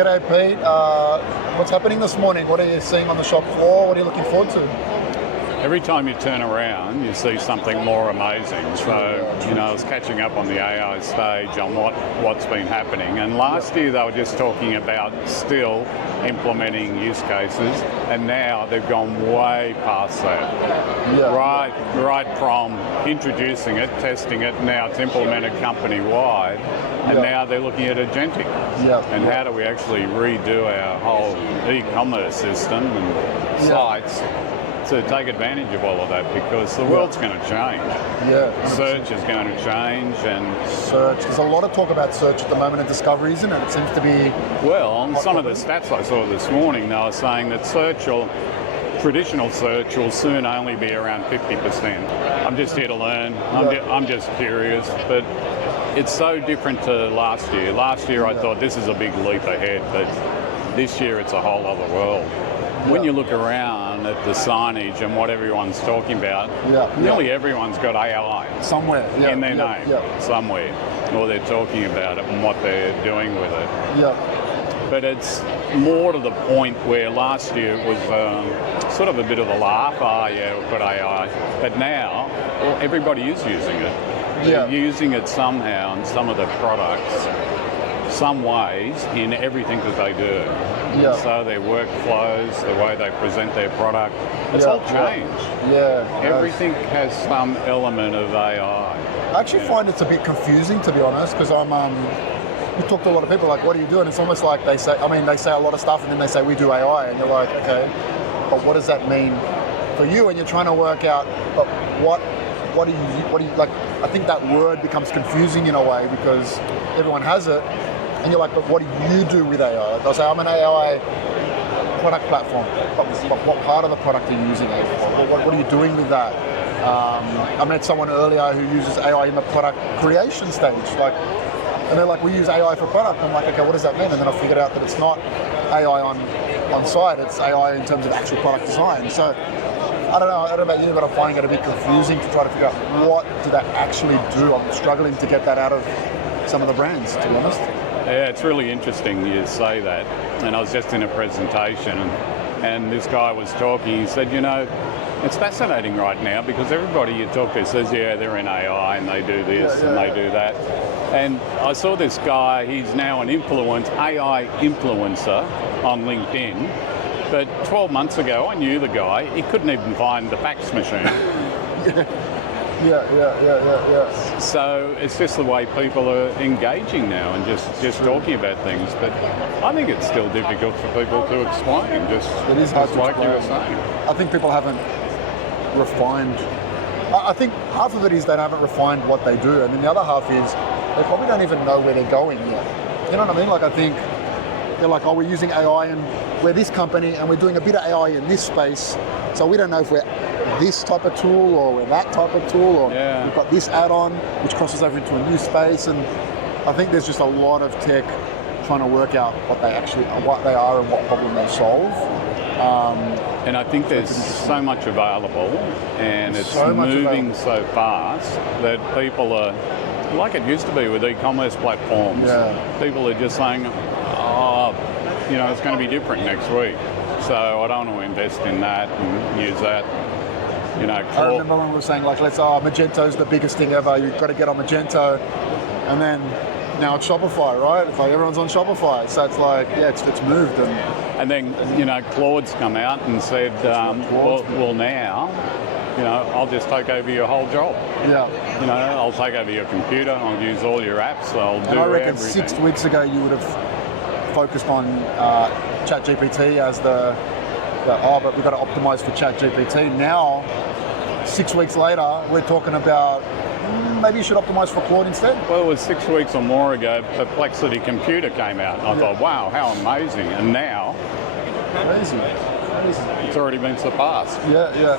G'day, Pete. What's happening this morning? What are you seeing on the shop floor? What are you looking forward to? Every time you turn around, you see something more amazing. So, I was catching up on the AI stage on what's been happening. And last year they were just talking about still implementing use cases, and now they've gone way past that. Yeah. Right from introducing it, testing it, now it's implemented company-wide, and now they're looking at agentic. And how do we actually redo our whole e-commerce system and sites to take advantage of all of that, because the world's going to change. Search is going to change, and search. There's a lot of talk about search at the moment in discovery, isn't it? It seems to be. Well, on some of the stats I saw this morning, they were saying that traditional search will soon only be around 50%. I'm just here to learn. I'm just curious, but it's so different to last year. Last year I thought this is a big leap ahead, but this year it's a whole other world. When you look around at the signage and what everyone's talking about, nearly everyone's got AI somewhere in their name, somewhere, or they're talking about it and what they're doing with it. But it's more to the point where last year it was sort of a bit of a laugh. We've got AI. But now, everybody is using it. They're using it somehow in some of the products, some ways, in everything that they do. So their workflows, the way they present their product, it's all changed. Everything has some element of AI. I actually find it's a bit confusing, to be honest, because you talk to a lot of people like, what are you doing? It's almost like they say a lot of stuff and then they say we do AI, and you're like, okay, but what does that mean for you? And you're trying to work out, but what do you like? I think that word becomes confusing in a way because everyone has it. And you're like, but what do you do with AI? They'll say, I'm an AI product platform. But what part of the product are you using AI for? What are you doing with that? I met someone earlier who uses AI in the product creation stage. And they're like, we use AI for product. I'm like, okay, what does that mean? And then I figured out that it's not AI on site, it's AI in terms of actual product design. So I don't know about you, but I'm finding it a bit confusing to try to figure out what do that actually do. I'm struggling to get that out of some of the brands, to be honest. Yeah, it's really interesting you say that. And I was just in a presentation and this guy was talking. He said, it's fascinating right now because everybody you talk to says, they're in AI and they do this and they do that. And I saw this guy, he's now an AI influencer on LinkedIn. But 12 months ago, I knew the guy. He couldn't even find the fax machine. So it's just the way people are engaging now and just talking about things. But I think it's still difficult for people to explain, just like you were saying. I think people haven't refined. I think half of it is they haven't refined what they do, and then the other half is they probably don't even know where they're going yet. You know what I mean? Like, I think they're like, we're using AI and we're this company and we're doing a bit of AI in this space, so we don't know if we're this type of tool or we're that type of tool, or we've got this add-on which crosses over into a new space. And I think there's just a lot of tech trying to work out what they are and what problem they solve. And I think there's so much available and it's moving so fast that people are, like it used to be with e-commerce platforms, people are just saying, it's going to be different next week, so I don't want to invest in that and use that. I remember when we were saying, like, Magento's the biggest thing ever, you've got to get on Magento, and then now it's Shopify, right? It's like everyone's on Shopify, so it's like, it's moved. And then, Claude's come out and said, well now, I'll just take over your whole job. I'll take over your computer, I'll use all your apps, I'll do everything. I reckon 6 weeks ago you would have focused on ChatGPT as but we've got to optimize for ChatGPT. Now, 6 weeks later, we're talking about maybe you should optimize for Claude instead. Well, it was 6 weeks or more ago, Perplexity Computer came out. And I thought, wow, how amazing. And now, crazy. it's already been surpassed. Yeah.